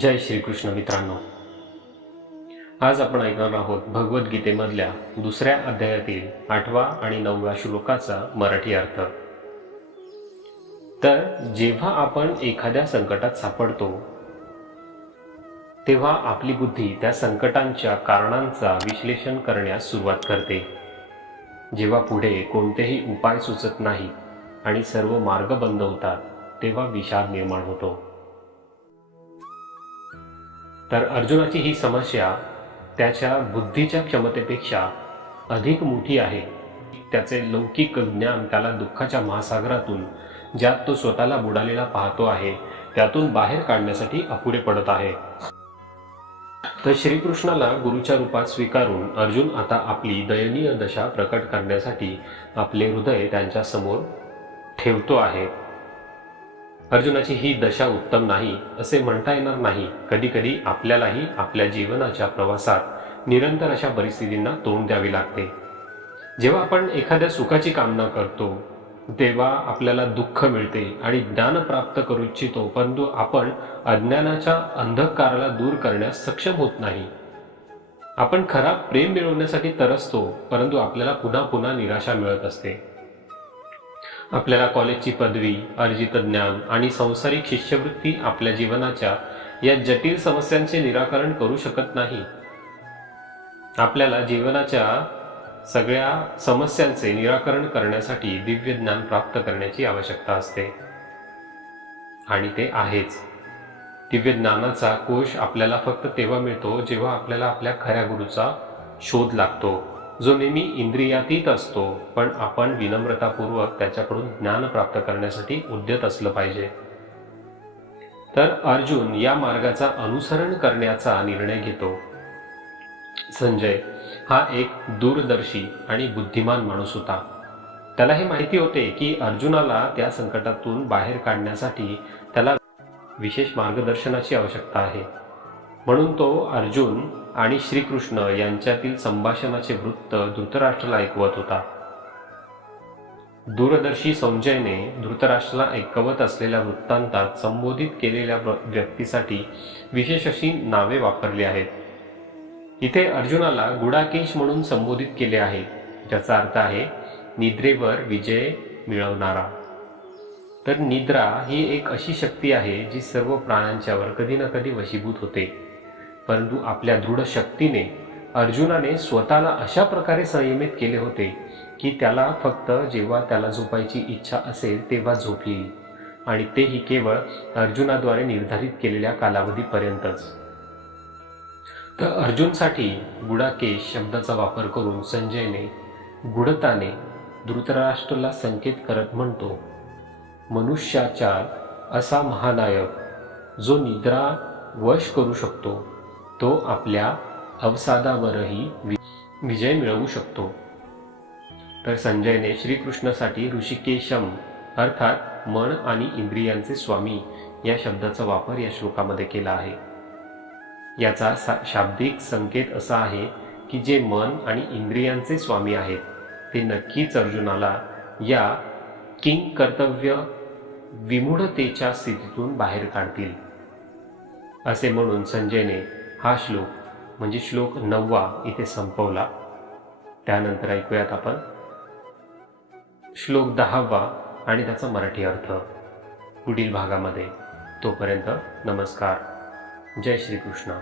जय श्रीकृष्ण मित्रांनो. आज आपण ऐकणार आहोत भगवद्गीतेमधल्या दुसऱ्या अध्यायातील आठवा आणि नवव्या श्लोकाचा मराठी अर्थ. तर जेव्हा आपण एखाद्या संकटात सापडतो तेव्हा आपली बुद्धी त्या संकटांच्या कारणांचा विश्लेषण करण्यास सुरुवात करते. जेव्हा पुढे कोणतेही उपाय सुचत नाही आणि सर्व मार्ग बंद होतात तेव्हा विषाद निर्माण होतो. तर अर्जुनाची ही समस्या त्याच्या बुद्धीच्या क्षमतेपेक्षा अधिक मोठी आहे. त्याचे लौकिक ज्ञान त्याला दुःखाच्या महासागरातून ज्यात तो स्वतःला बुडालेला पाहतो आहे त्यातून बाहेर काढण्यासाठी अपुरे पडत आहे. तर श्रीकृष्णाला गुरुच्या रूपात स्वीकारून अर्जुन आता आपली दयनीय दशा प्रकट करण्यासाठी आपले हृदय त्यांच्यासमोर ठेवतो आहे. अर्जुनाची ही दशा उत्तम नाही असे म्हणता येणार नाही. कधी कधी आपल्यालाही आपल्या जीवनाच्या प्रवासात निरंतर अशा परिस्थितींना तोंड द्यावे लागते. जेव्हा आपण एखाद्या सुखाची कामना करतो तेव्हा आपल्याला दुःख मिळते आणि ज्ञान प्राप्त करू इच्छितो परंतु आपण अज्ञानाच्या अंधकाराला दूर करण्यास सक्षम होत नाही. आपण खरा प्रेम मिळवण्यासाठी तरसतो परंतु आपल्याला पुन्हा पुन्हा निराशा मिळत असते. आपल्याला कॉलेजची पदवी अर्जित ज्ञान आणि संसारिक शिष्यवृत्ती आपल्या जीवनाच्या या जटिल समस्यांचे निराकरण करू शकत नाही. आपल्याला जीवनाच्या सगळ्या समस्यांचे निराकरण करण्यासाठी दिव्य ज्ञान प्राप्त करण्याची आवश्यकता असते. आणि ते आहेच. दिव्य ज्ञानाचा कोश आपल्याला फक्त तेव्हा मिळतो जेव्हा आपल्याला आपल्या खऱ्या गुरुचा शोध लागतो. जो नेहमी इंद्रियातीत असतो पण आपण विनम्रतापूर्वक त्याच्याकडून ज्ञान प्राप्त करण्यासाठी उद्यत असलं पाहिजे. तर अर्जुन या मार्गाचा अनुसरण करण्याचा निर्णय घेतो. संजय हा एक दूरदर्शी आणि बुद्धिमान माणूस होता. त्याला हे माहिती होते की अर्जुनाला त्या संकटातून बाहेर काढण्यासाठी त्याला विशेष मार्गदर्शनाची आवश्यकता आहे. म्हणून तो अर्जुन आणि श्रीकृष्ण यांच्यातील संभाषणाचे वृत्त धृतराष्ट्राला ऐकवत होता. दूरदर्शी संजयने धृतराष्ट्राला ऐकवत असलेल्या वृत्तांतात संबोधित केलेल्या व्यक्तीसाठी विशेष अशी नावे वापरली आहेत. इथे अर्जुनाला गुडाकेश म्हणून संबोधित केले आहे. ज्याचा अर्थ आहे निद्रेवर विजय मिळवणारा. तर निद्रा ही एक अशी शक्ती आहे जी सर्व प्राण्यांच्यावर कधी ना कधी वशीभूत होते. परंतु आपल्या दृढ शक्तीने अर्जुनाने स्वतःला अशा प्रकारे संयमित केले होते की त्याला फक्त जेव्हा त्याला झोपायची इच्छा असेल तेव्हा झोप येईल आणि तेही केवळ अर्जुनाद्वारे निर्धारित केलेल्या कालावधीपर्यंतच. तर अर्जुनसाठी गुडाकेश शब्दाचा वापर करून संजयने गुढताने धृतराष्ट्राला संकेत करत म्हणतो मनुष्याचा असा महानायक जो निद्रा वश करू शकतो तो आपल्या अवसादावरही विजय मिळवू शकतो. तर संजयने श्रीकृष्णासाठी ऋषिकेशम अर्थात मन आणि इंद्रियांचे स्वामी या शब्दाचा वापर या श्लोकामध्ये केला आहे. याचा शाब्दिक संकेत असा आहे की जे मन आणि इंद्रियांचे स्वामी आहेत ते नक्कीच अर्जुनाला या किंग कर्तव्य विमूढतेच्या स्थितीतून बाहेर काढतील. असे म्हणून संजयने हा श्लोक म्हणजे श्लोक नववा इथे संपवला. त्यानंतर ऐकूयात आपण. श्लोक दहावा आणि त्याचा मराठी अर्थ. पुढील भागामध्ये तोपर्यंत नमस्कार. जय श्रीकृष्ण.